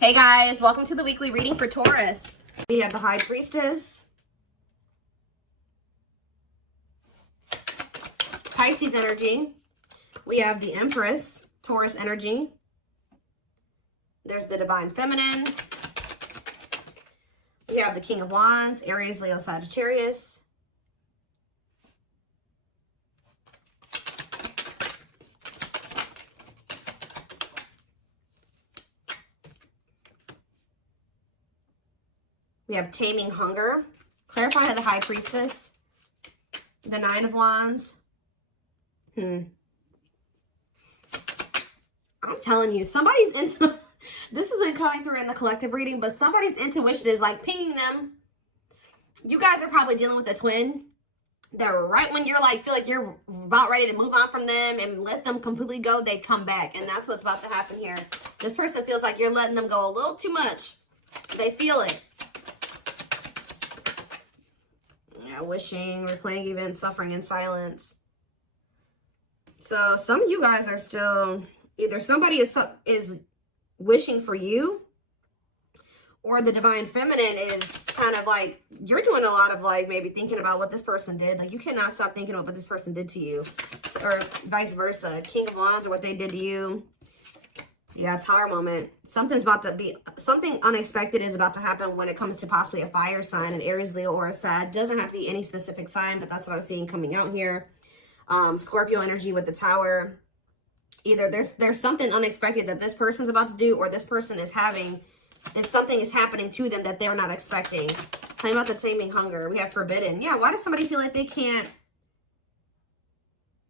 Hey guys, welcome to the weekly reading for Taurus. We have the High Priestess, Pisces energy. We have the Empress, Taurus energy. There's the Divine Feminine. We have the King of Wands, Aries, Leo, Sagittarius. We have Taming Hunger, clarified the High Priestess, the Nine of Wands. I'm telling you, somebody's into, this isn't coming through in the collective reading, but somebody's intuition is like pinging them. You guys are probably dealing with a twin that right when you're like, feel like you're about ready to move on from them and let them completely go, they come back. And that's what's about to happen here. This person feels like you're letting them go a little too much. They feel it. Yeah, wishing, replaying events, suffering in silence. So some of you guys are still, either somebody is wishing for you, or the Divine Feminine is kind of like, you're doing a lot of like maybe thinking about what this person did. Like you cannot stop thinking about what this person did to you, or vice versa. King of Wands or what they did to you. Yeah, Tower moment. Something unexpected is about to happen when it comes to possibly a fire sign, an Aries, Leo, or a Sag. Doesn't have to be any specific sign, but that's what I'm seeing coming out here. Scorpio energy with the Tower. Either there's something unexpected that this person's about to do, or this person is having, something is happening to them that they're not expecting. Tell me about the Taming Hunger. We have Forbidden. Yeah, why does somebody feel like they can't?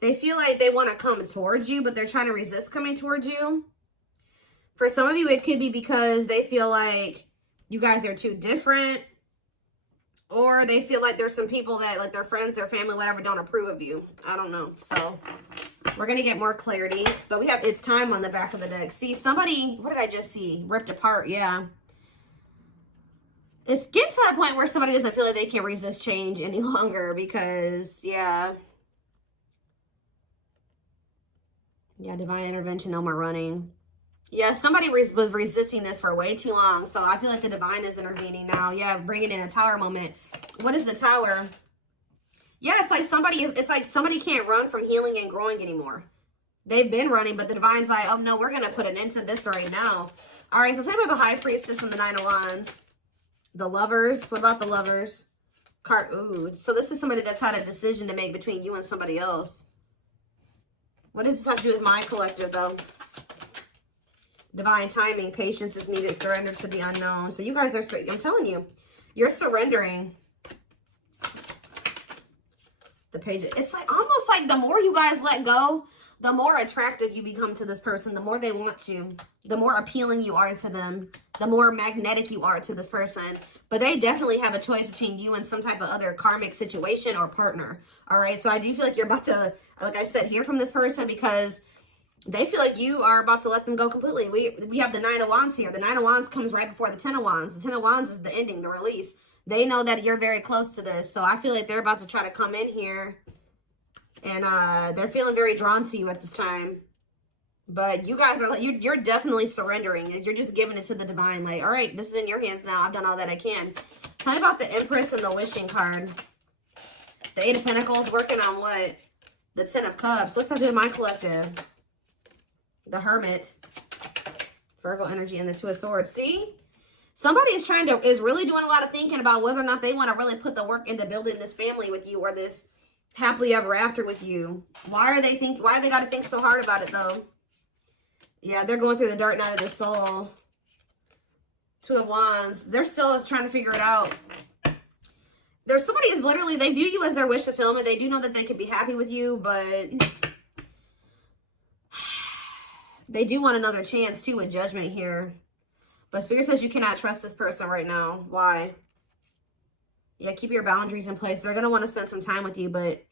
They feel like they want to come towards you, but they're trying to resist coming towards you. For some of you, it could be because they feel like you guys are too different, or they feel like there's some people that, like their friends, their family, whatever, don't approve of you. I don't know. So we're going to get more clarity, but we have It's Time on the back of the deck. See, somebody, what did I just see? Ripped apart. Yeah. It's getting to that point where somebody doesn't feel like they can resist change any longer because, yeah. Yeah, divine intervention, no more running. Yeah, somebody was resisting this for way too long. So I feel like the divine is intervening now. Yeah, bringing in a Tower moment. What is the Tower? Yeah, it's like somebody can't run from healing and growing anymore. They've been running, but the divine's like, oh no, we're going to put an end to this right now. All right, so talk about the High Priestess and the Nine of Wands. The Lovers. What about the Lovers? Ooh, so this is somebody that's had a decision to make between you and somebody else. What does this have to do with my collective, though? Divine timing, patience is needed, surrender to the unknown. So you guys are, I'm telling you, you're surrendering. The Page, it's like almost like the more you guys let go, the more attractive you become to this person, the more they want you, the more appealing you are to them, the more magnetic you are to this person. But they definitely have a choice between you and some type of other karmic situation or partner. All right, so I do feel like you're about to, like I said, hear from this person because they feel like you are about to let them go completely. We have the Nine of Wands here. The Nine of Wands comes right before the Ten of Wands. The Ten of Wands is the ending, the release. They know that you're very close to this. So I feel like they're about to try to come in here. And they're feeling very drawn to you at this time. But you guys are, you're definitely surrendering. You're just giving it to the divine. Like, all right, this is in your hands now. I've done all that I can. Tell me about the Empress and the Wishing card. The Eight of Pentacles working on what? The Ten of Cups. What's that do in my collective? The Hermit, Virgo energy, and the Two of Swords. See, somebody is really doing a lot of thinking about whether or not they want to really put the work into building this family with you or this happily ever after with you. Why they got to think so hard about it though? Yeah, they're going through the dark night of the soul. Two of Wands. They're still trying to figure it out. There's somebody is literally, they view you as their wish fulfillment. They do know that they could be happy with you, but they do want another chance, too, with Judgment here. But Spirit says you cannot trust this person right now. Why? Yeah, keep your boundaries in place. They're going to want to spend some time with you, but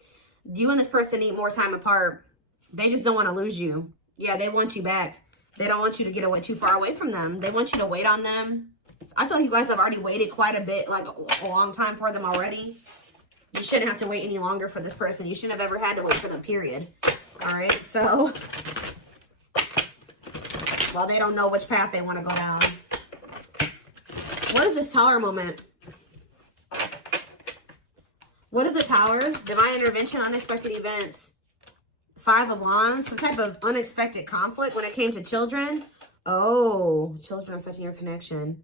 you and this person need more time apart. They just don't want to lose you. Yeah, they want you back. They don't want you to get away too far away from them. They want you to wait on them. I feel like you guys have already waited quite a bit, like a long time for them already. You shouldn't have to wait any longer for this person. You shouldn't have ever had to wait for them, period. All right, so... well, they don't know which path they want to go down. What is this Tower moment? What is the Tower? Divine intervention, unexpected events. 5 of Wands, some type of unexpected conflict when it came to children. Oh, children affecting your connection.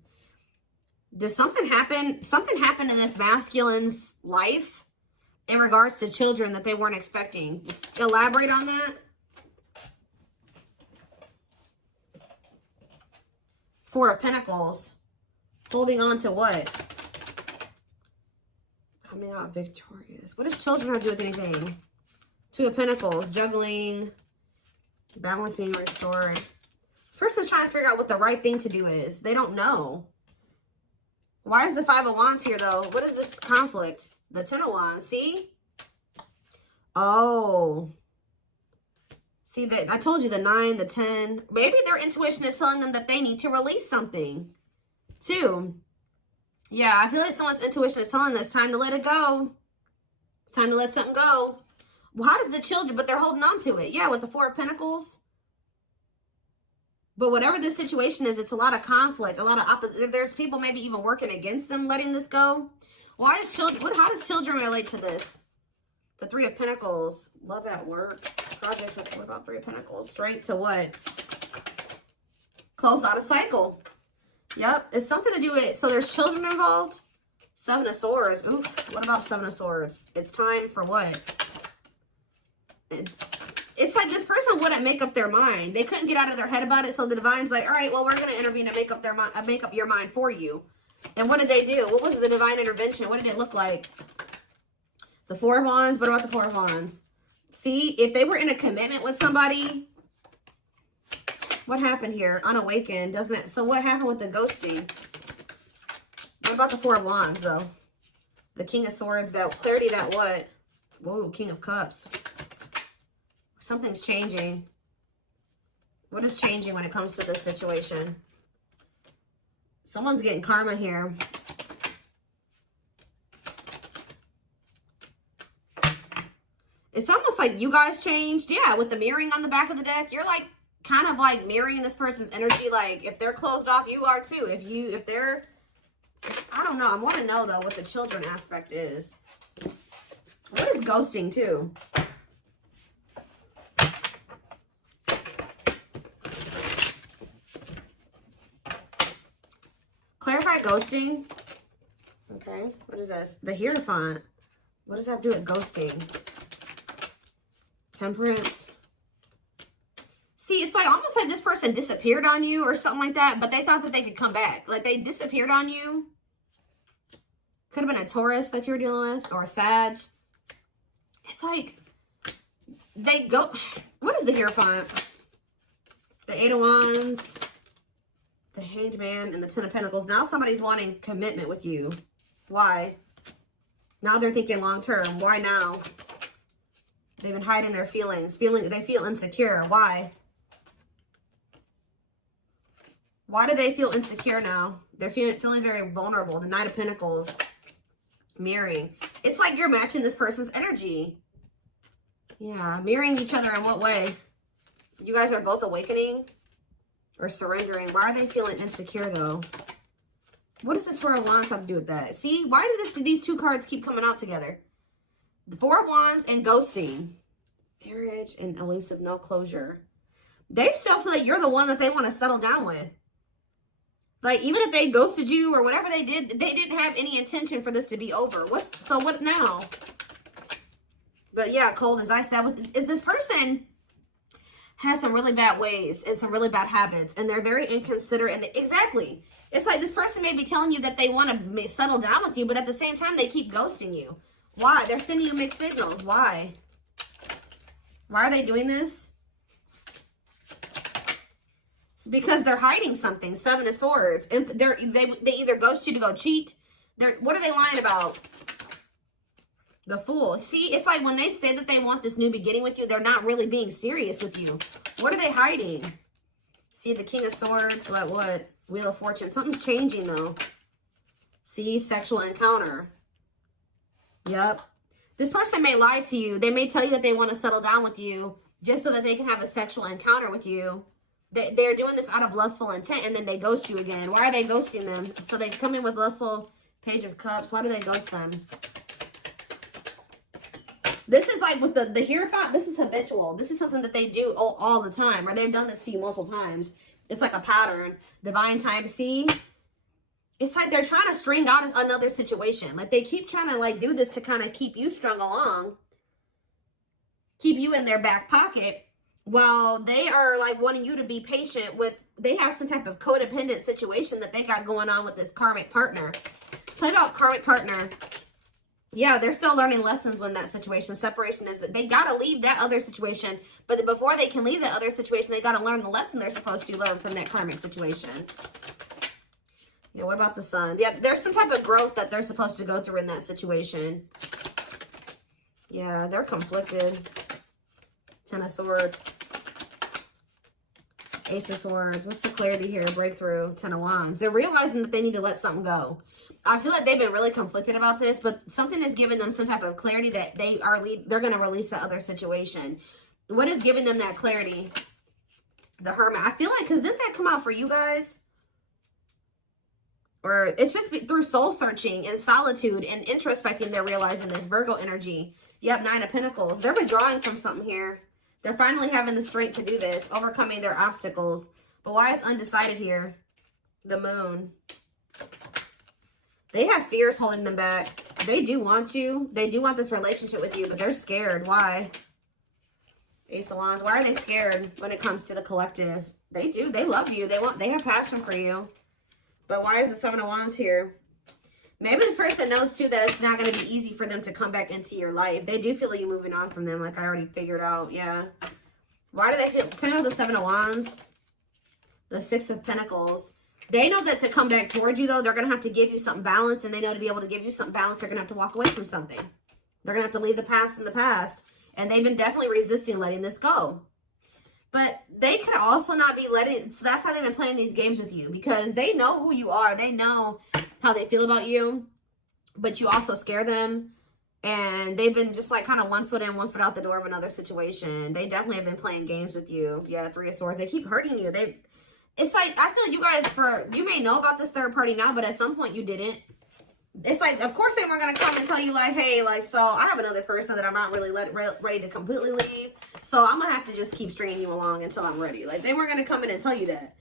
Did something happen? Something happened in this masculine's life in regards to children that they weren't expecting. Elaborate on that. 4 of Pentacles. Holding on to what? Coming out victorious. What does children have to do with anything? 2 of Pentacles. Juggling. Balance being restored. This person's trying to figure out what the right thing to do is. They don't know. Why is the 5 of Wands here, though? What is this conflict? The 10 of Wands. See? Oh. See, I told you the 9, the 10. Maybe their intuition is telling them that they need to release something. 2. Yeah, I feel like someone's intuition is telling them it's time to let it go. It's time to let something go. Well, how did the children, but they're holding on to it. Yeah, with the 4 of Pentacles. But whatever this situation is, it's a lot of conflict, a lot of opposite. There's people maybe even working against them letting this go. Why is children, how does children relate to this? The 3 of Pentacles. Love at work. Projects with, what about 3 of Pentacles? Strength to what? Close out a cycle. Yep. It's something to do with, so there's children involved. 7 of Swords. Oof. What about 7 of Swords? It's time for what? It's like this person wouldn't make up their mind. They couldn't get out of their head about it. So the divine's like, all right, well, we're going to intervene and make up their mind, make up your mind for you. And what did they do? What was the divine intervention? What did it look like? The 4 of Wands. What about the 4 of Wands? See, if they were in a commitment with somebody, what happened here? Unawakened, doesn't it? So what happened with the ghosting? What about the 4 of Wands, though? The King of Swords, that clarity, that what? Whoa, King of Cups. Something's changing. What is changing when it comes to this situation? Someone's getting karma here. It's almost like you guys changed. Yeah, with the mirroring on the back of the deck. You're like, kind of like mirroring this person's energy. Like, if they're closed off, you are too. If they're, I don't know. I want to know, though, what the children aspect is. What is ghosting, too? Clarify ghosting. Okay. What is this? The Hierophant. What does that do with ghosting? Temperance. See, it's like almost like this person disappeared on you or something like that, but they thought that they could come back. Like they disappeared on you. Could have been a Taurus that you were dealing with or a Sag. It's like they go. What is the Hierophant? The 8 of Wands. The Hanged Man and the 10 of Pentacles. Now somebody's wanting commitment with you. Why? Now they're thinking long term. Why now? They've been hiding their feelings. They feel insecure. Why? Why do they feel insecure now? They're feeling very vulnerable. The Knight of Pentacles. Mirroring. It's like you're matching this person's energy. Yeah. Mirroring each other in what way? You guys are both awakening or surrendering. Why are they feeling insecure, though? What does this 4 of Wands have to do with that? See, why do these 2 cards keep coming out together? The 4 of Wands and ghosting. Marriage and elusive, no closure. They still feel like you're the one that they want to settle down with. Like, even if they ghosted you or whatever they didn't have any intention for this to be over. So what now? But yeah, cold as ice. Is this person has some really bad ways and some really bad habits, and they're very inconsiderate. And exactly, it's like this person may be telling you that they want to settle down with you, but at the same time, they keep ghosting you. Why? They're sending you mixed signals. Why? Why are they doing this? It's because they're hiding something. 7 of Swords. And they either ghost you to go cheat. What are they lying about? The Fool. See, it's like when they say that they want this new beginning with you, they're not really being serious with you. What are they hiding? See, the King of Swords. What? Wheel of Fortune. Something's changing, though. See, sexual encounter. Yep. This person may lie to you. They may tell you that they want to settle down with you just so that they can have a sexual encounter with you. They're doing this out of lustful intent, and then they ghost you again. Why are they ghosting them? So they come in with lustful Page of Cups. Why do they ghost them? This is like with the here thought. This is habitual. This is something that they do all the time, or they've done this to you multiple times. It's like a pattern. Divine time. See? It's like they're trying to string out another situation. Like they keep trying to like do this to kind of keep you strung along. Keep you in their back pocket. While they are like wanting you to be patient with, they have some type of codependent situation that they got going on with this karmic partner. Tell me about karmic partner. Yeah, they're still learning lessons when that situation. Separation is that they got to leave that other situation. But before they can leave that other situation, they got to learn the lesson they're supposed to learn from that karmic situation. Yeah, what about the Sun? Yeah, there's some type of growth that they're supposed to go through in that situation. Yeah, they're conflicted. Ten of Swords. Ace of Swords. What's the clarity here? Breakthrough. Ten of Wands. They're realizing that they need to let something go. I feel like they've been really conflicted about this, but something is giving them some type of clarity that they're going to release the other situation. What is giving them that clarity? The Hermit. I feel like, because didn't that come out for you guys? Or it's just through soul searching and solitude and introspecting, they're realizing this. Virgo energy. Yep, Nine of Pentacles. They're withdrawing from something here. They're finally having the strength to do this, overcoming their obstacles. But why is undecided here? The Moon. They have fears holding them back. They do want you. They do want this relationship with you, but they're scared. Why? Ace of Wands. Why are they scared when it comes to the collective? They do. They love you. They have passion for you. But why is the Seven of Wands here? Maybe this person knows too that it's not going to be easy for them to come back into your life. They do feel like you moving on from them, like I already figured out. Yeah. Why do they feel? Tell me about the Seven of Wands. The Six of Pentacles. They know that to come back towards you, though, they're going to have to give you something balanced. And they know to be able to give you something balanced, they're going to have to walk away from something. They're going to have to leave the past in the past. And they've been definitely resisting letting this go. But they could also not be letting... So that's how they've been playing these games with you. Because they know who you are. They know how they feel about you. But you also scare them. And they've been just like kind of one foot in, one foot out the door of another situation. They definitely have been playing games with you. Yeah, Three of Swords. They keep hurting you. It's like, I feel like you guys, you may know about this third party now, but at some point you didn't. It's like, of course they weren't going to come and tell you like, hey, like, so I have another person that I'm not really ready to completely leave. So I'm going to have to just keep stringing you along until I'm ready. Like, they weren't going to come in and tell you that.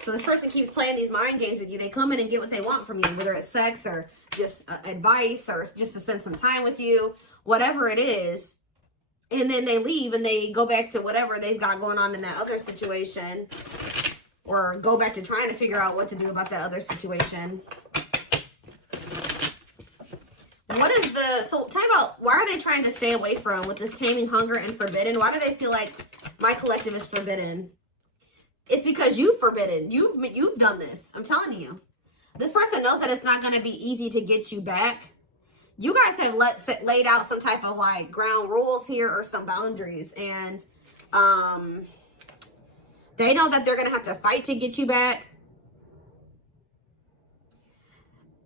So this person keeps playing these mind games with you. They come in and get what they want from you, whether it's sex or just advice or just to spend some time with you, whatever it is. And then they leave and they go back to whatever they've got going on in that other situation. Or go back to trying to figure out what to do about that other situation. What is so tell me about, why are they trying to stay away from with this taming, hunger, and forbidden? Why do they feel like my collective is forbidden? It's because you've forbidden. You've done this. I'm telling you. This person knows that it's not going to be easy to get you back. You guys have laid out some type of like ground rules here or some boundaries. And, they know that they're going to have to fight to get you back.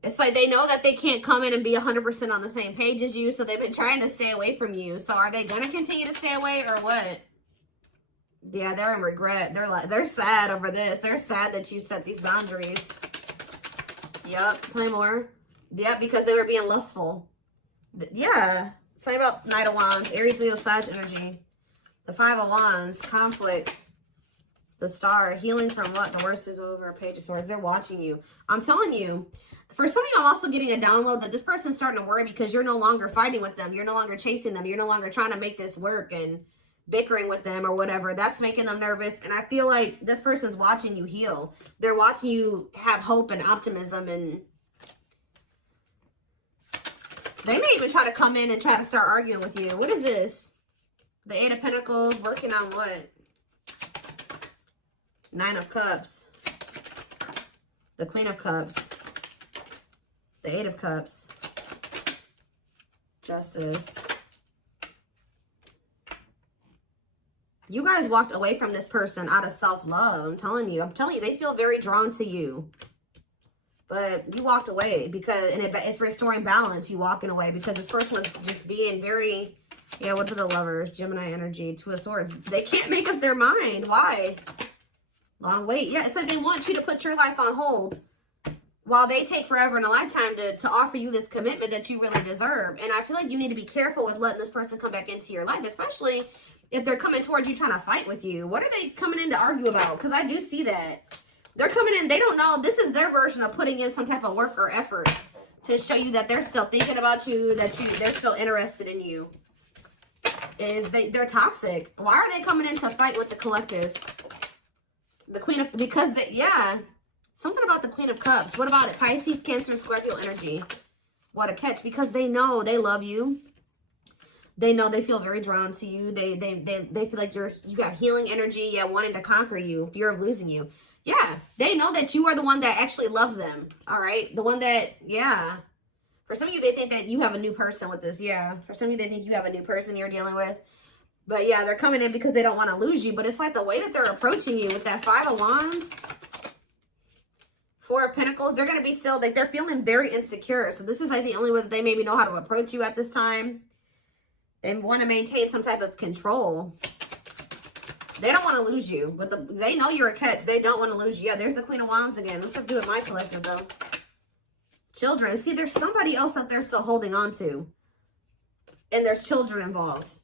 It's like they know that they can't come in and be 100% on the same page as you. So they've been trying to stay away from you. So are they going to continue to stay away or what? Yeah, they're in regret. They're sad over this. They're sad that you set these boundaries. Yep. Tell me more. Yep, because they were being lustful. Yeah. Say about Knight of Wands. Aries, Leo, Sag energy. The Five of Wands. Conflict. The Star, healing from what? The worst is over. Page of Swords. They're watching you. I'm telling you, for some of you, I'm also getting a download that this person's starting to worry because you're no longer fighting with them. You're no longer chasing them. You're no longer trying to make this work and bickering with them or whatever. That's making them nervous. And I feel like this person's watching you heal. They're watching you have hope and optimism. And they may even try to come in and try to start arguing with you. What is this? The Eight of Pentacles. Working on what? Nine of Cups. The Queen of Cups. The Eight of Cups. Justice. You guys walked away from this person out of self-love. I'm telling you, they feel very drawn to you. But you walked away because, and it's restoring balance, you walking away, because this person was just being very, yeah, what are the Lovers? Gemini energy, Two of Swords. They can't make up their mind. Why? Long wait. Yeah, it's like they want you to put your life on hold while they take forever in a lifetime to offer you this commitment that you really deserve. And I feel like you need to be careful with letting this person come back into your life, especially if they're coming towards you trying to fight with you. What are they coming in to argue about? Because I do see that. They're coming in, they don't know. This is their version of putting in some type of work or effort to show you that they're still thinking about you, that they're still interested in you. They're toxic. Why are they coming in to fight with the collective? The Queen of, because yeah, something about the Queen of Cups. What about it? Pisces, Cancer, Scorpio energy. What a catch, because they know they love you. They know they feel very drawn to you. They feel like you got healing energy, yeah, wanting to conquer you, fear of losing you. Yeah, they know that you are the one that actually loved them. All right, the one that, yeah. For some of you, they think that you have a new person with this. Yeah, for some of you, they think you have a new person you're dealing with. But yeah, they're coming in because they don't want to lose you. But it's like the way that they're approaching you with that Five of Wands, Four of Pentacles, they're going to be still, like, they're feeling very insecure. So this is like the only way that they maybe know how to approach you at this time. They want to maintain some type of control. They don't want to lose you. But they know you're a catch. They don't want to lose you. Yeah, there's the Queen of Wands again. What's up to do with my collective, though? Children. See, there's somebody else that they're still holding on to. And there's children involved.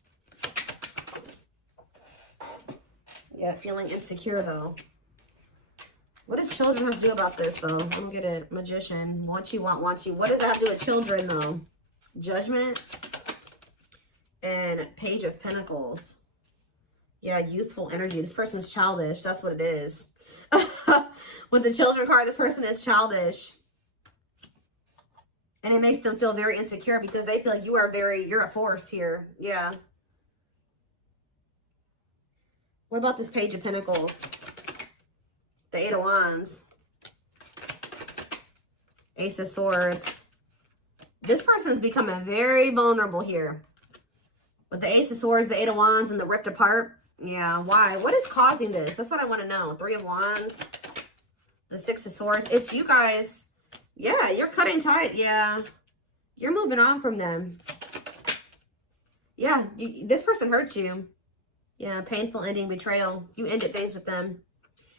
Yeah, feeling insecure, though. What does children have to do about this, though? Let me get it. Magician. Want you, want you. What does that have to do with children, though? Judgment. And Page of Pentacles. Yeah, youthful energy. This person's childish. That's what it is. With the children card, this person is childish. And it makes them feel very insecure because they feel like you're a force here. Yeah. What about this Page of Pentacles? The Eight of Wands. Ace of Swords. This person's becoming very vulnerable here. With the Ace of Swords, the Eight of Wands, and the ripped apart. Yeah, why? What is causing this? That's what I want to know. Three of Wands. The Six of Swords. It's you guys. Yeah, you're cutting tight. Yeah. You're moving on from them. Yeah, this person hurt you. Yeah, painful ending, betrayal. You ended things with them.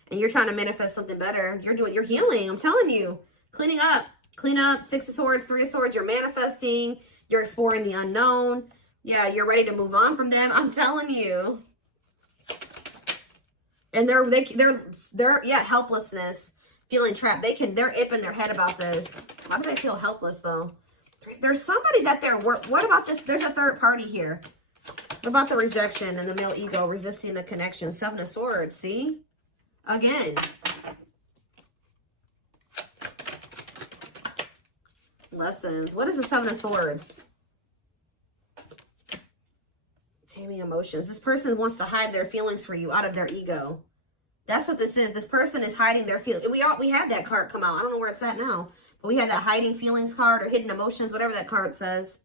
And you're trying to manifest something better. You're healing. I'm telling you. Cleaning up. Clean up. Six of Swords, Three of Swords. You're manifesting. You're exploring the unknown. Yeah, you're ready to move on from them. I'm telling you. And they're yeah, helplessness, feeling trapped. They're ipping their head about this. Why do they feel helpless though? There's somebody that what about this? There's a third party here. What about the rejection and the male ego resisting the connection? Seven of Swords, see? Again. Lessons. What is the Seven of Swords? Taming emotions. This person wants to hide their feelings for you out of their ego. That's what this is. This person is hiding their feelings. We had that card come out. I don't know where it's at now. But we had that hiding feelings card or hidden emotions, whatever that card says.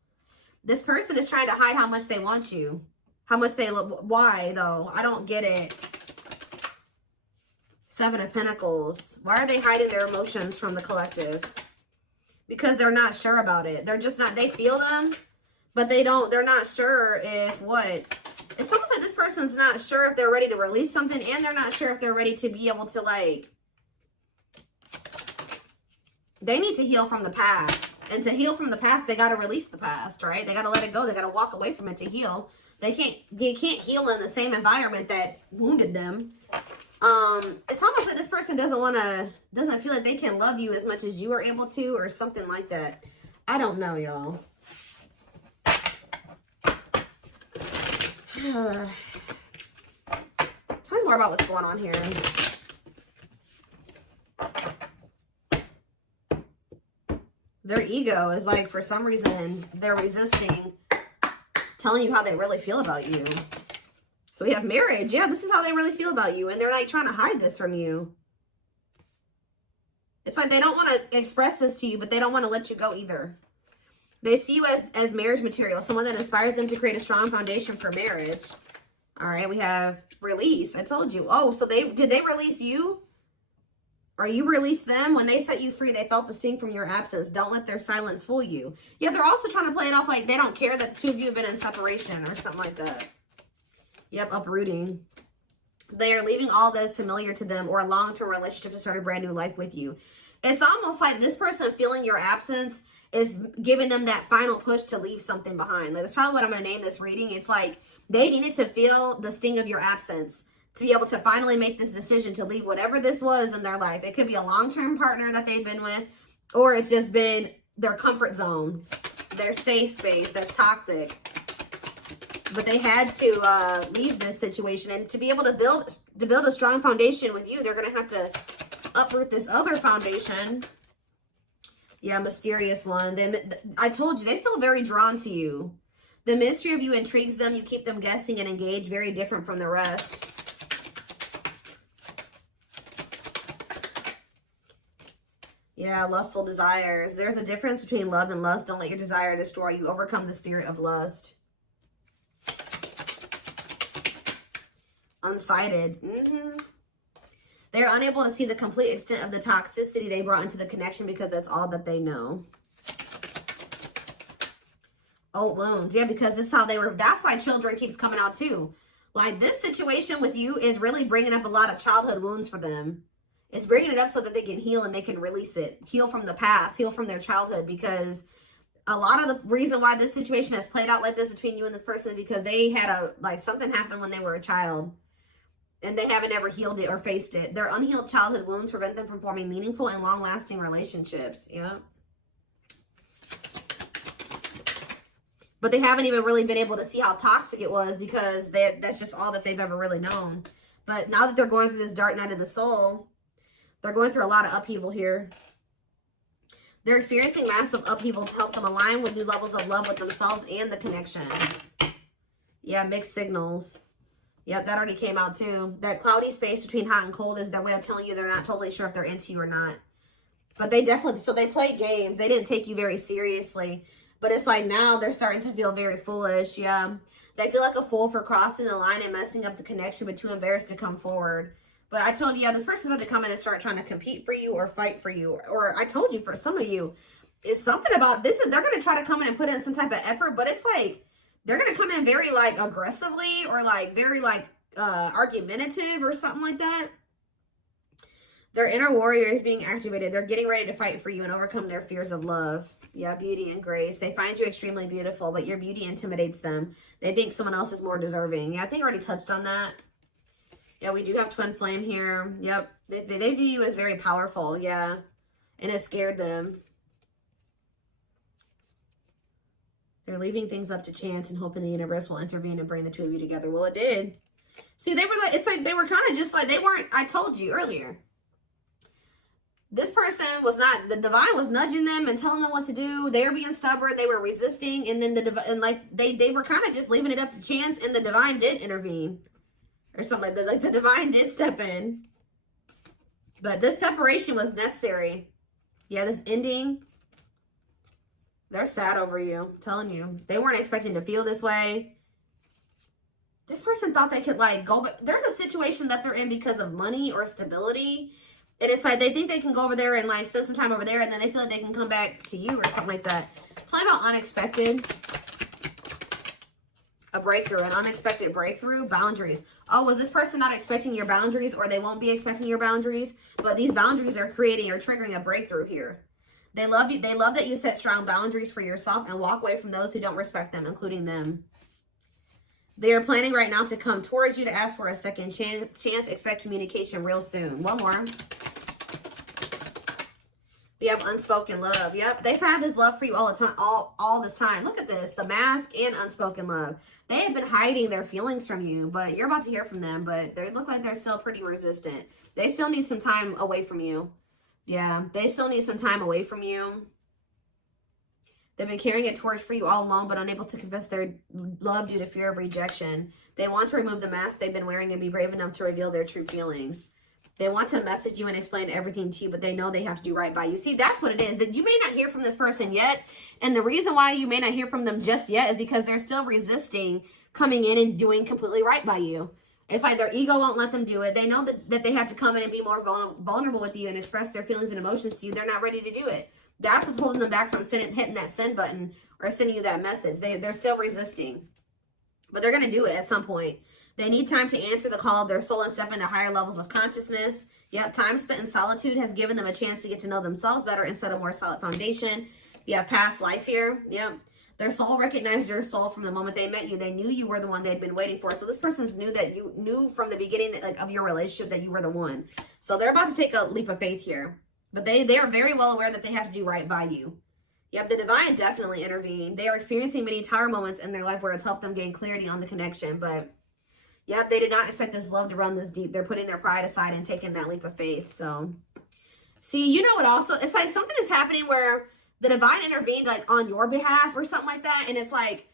This person is trying to hide how much they want you. How much they love. Why, though? I don't get it. Seven of Pentacles. Why are they hiding their emotions from the collective? Because they're not sure about it. They're just not, they feel them. But they're not sure if what. It's almost like this person's not sure if they're ready to release something, and they're not sure if they're ready to be able to, like, they need to heal from the past. And to heal from the past, they got to release the past, right? They got to let it go. They got to walk away from it to heal. They can't heal in the same environment that wounded them. It's almost like this person doesn't feel like they can love you as much as you are able to, or something like that. I don't know, y'all. Tell me more about what's going on here. Their ego is like, for some reason, they're resisting telling you how they really feel about you. So we have marriage. Yeah, this is how they really feel about you. And they're like trying to hide this from you. It's like they don't want to express this to you, but they don't want to let you go either. They see you as marriage material, someone that inspires them to create a strong foundation for marriage. All right, we have release. I told you. Oh, so did they release you? Or you released them? When they set you free, they felt the sting from your absence. Don't let their silence fool you. Yeah, they're also trying to play it off like they don't care that the two of you have been in separation or something like that. Yep, uprooting. They are leaving all that is familiar to them or a long-term relationship to start a brand new life with you. It's almost like this person feeling your absence is giving them that final push to leave something behind. Like, that's probably what I'm going to name this reading. It's like they needed to feel the sting of your absence to be able to finally make this decision to leave whatever this was in their life. It could be a long-term partner that they've been with, or it's just been their comfort zone, their safe space that's toxic. But they had to leave this situation, and to be able to build a strong foundation with you, they're going to have to uproot this other foundation. Yeah, mysterious one. I told you, they feel very drawn to you. The mystery of you intrigues them. You keep them guessing and engaged, very different from the rest. Yeah, lustful desires. There's a difference between love and lust. Don't let your desire destroy you. Overcome the spirit of lust. Unsighted. They're unable to see the complete extent of the toxicity they brought into the connection because that's all that they know. Old wounds. Yeah, because this is how they were. That's why children keeps coming out too. Like, this situation with you is really bringing up a lot of childhood wounds for them. It's bringing it up so that they can heal and they can release it. Heal from the past. Heal from their childhood, because a lot of the reason why this situation has played out like this between you and this person is because they had something happened when they were a child. And they haven't ever healed it or faced it. Their unhealed childhood wounds prevent them from forming meaningful and long-lasting relationships. Yeah. But they haven't even really been able to see how toxic it was, because that's just all that they've ever really known. But now that they're going through this dark night of the soul, they're going through a lot of upheaval here. They're experiencing massive upheaval to help them align with new levels of love with themselves and the connection. Yeah, mixed signals. Yep, that already came out too. That cloudy space between hot and cold is their way of telling you they're not totally sure if they're into you or not. But they definitely, so they played games. They didn't take you very seriously. But it's like now they're starting to feel very foolish. Yeah. They feel like a fool for crossing the line and messing up the connection, but too embarrassed to come forward. But I told you, yeah, this person's about to come in and start trying to compete for you or fight for you. Or I told you, for some of you, it's something about this. They're going to try to come in and put in some type of effort, but it's like, they're going to come in very, like, aggressively or, like, very, like, argumentative or something like that. Their inner warrior is being activated. They're getting ready to fight for you and overcome their fears of love. Yeah, beauty and grace. They find you extremely beautiful, but your beauty intimidates them. They think someone else is more deserving. Yeah, I think I already touched on that. Yeah, we do have twin flame here. Yep. They view you as very powerful. Yeah. And it scared them. They're leaving things up to chance and hoping the universe will intervene and bring the two of you together. Well, it did. See, they were like, it's like they were kind of just like, they weren't, I told you earlier. This person was not, the divine was nudging them and telling them what to do. They were being stubborn. They were resisting. And then they were kind of just leaving it up to chance, and the divine did intervene. Or something like that. Like, the divine did step in. But this separation was necessary. Yeah, this ending. They're sad over you. I'm telling you. They weren't expecting to feel this way. This person thought they could, like, go. But there's a situation that they're in because of money or stability. And it's like they think they can go over there and, like, spend some time over there. And then they feel like they can come back to you or something like that. It's like about unexpected. A breakthrough. An unexpected breakthrough. Boundaries. Oh, was this person not expecting your boundaries? Or they won't be expecting your boundaries? But these boundaries are creating or triggering a breakthrough here. They love you. They love that you set strong boundaries for yourself and walk away from those who don't respect them, including them. They are planning right now to come towards you to ask for a second chance. Expect communication real soon. One more. We have unspoken love. Yep. They've had this love for you all the time, all this time. Look at this. The mask and unspoken love. They have been hiding their feelings from you, but you're about to hear from them. But they look like they're still pretty resistant. They still need some time away from you. Yeah, they still need some time away from you. They've been carrying a torch for you all along, but unable to confess their love due to fear of rejection. They want to remove the mask they've been wearing and be brave enough to reveal their true feelings. They want to message you and explain everything to you, but they know they have to do right by you. See, that's what it is. That you may not hear from this person yet, and the reason why you may not hear from them just yet is because they're still resisting coming in and doing completely right by you. It's like their ego won't let them do it. They know that they have to come in and be more vulnerable with you and express their feelings and emotions to you. They're not ready to do it. That's what's holding them back from hitting that send button or sending you that message. They're still resisting. But they're going to do it at some point. They need time to answer the call of their soul and step into higher levels of consciousness. Yep, time spent in solitude has given them a chance to get to know themselves better instead of more solid foundation. You have past life here. Yep. Their soul recognized your soul from the moment they met you. They knew you were the one they'd been waiting for. So this person's knew that you knew from the beginning that, like, of your relationship that you were the one. So they're about to take a leap of faith here. But they are very well aware that they have to do right by you. Yep, the divine definitely intervened. They are experiencing many tower moments in their life where it's helped them gain clarity on the connection. But yep, they did not expect this love to run this deep. They're putting their pride aside and taking that leap of faith. So, see, you know what also? It's like something is happening where the divine intervened, like, on your behalf or something like that. And it's like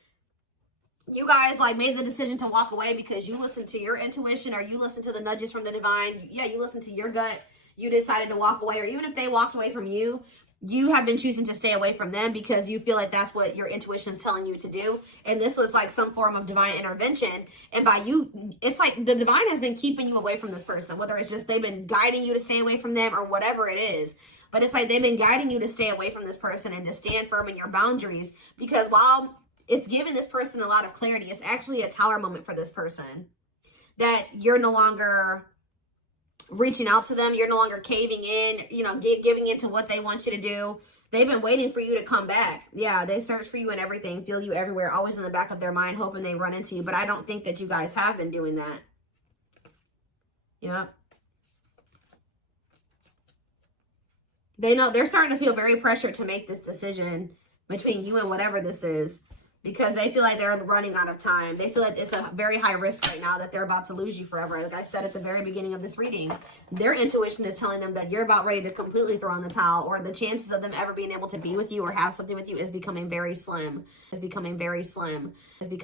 you guys, like, made the decision to walk away because you listened to your intuition, or you listened to the nudges from the divine. Yeah, you listened to your gut. You decided to walk away. Or even if they walked away from you, you have been choosing to stay away from them because you feel like that's what your intuition is telling you to do. And this was like some form of divine intervention. And by you, it's like the divine has been keeping you away from this person, whether it's just they've been guiding you to stay away from them or whatever it is. But it's like they've been guiding you to stay away from this person and to stand firm in your boundaries, because while it's giving this person a lot of clarity, it's actually a tower moment for this person, that you're no longer reaching out to them. You're no longer caving in, you know, giving in to what they want you to do. They've been waiting for you to come back. Yeah, they search for you and everything, feel you everywhere, always in the back of their mind, hoping they run into you. But I don't think that you guys have been doing that. Yep. They know they're starting to feel very pressured to make this decision between you and whatever this is, because they feel like they're running out of time. They feel like it's a very high risk right now that they're about to lose you forever. Like I said at the very beginning of this reading, their intuition is telling them that you're about ready to completely throw in the towel, or the chances of them ever being able to be with you or have something with you is becoming very slim. Is becoming very slim. Is becoming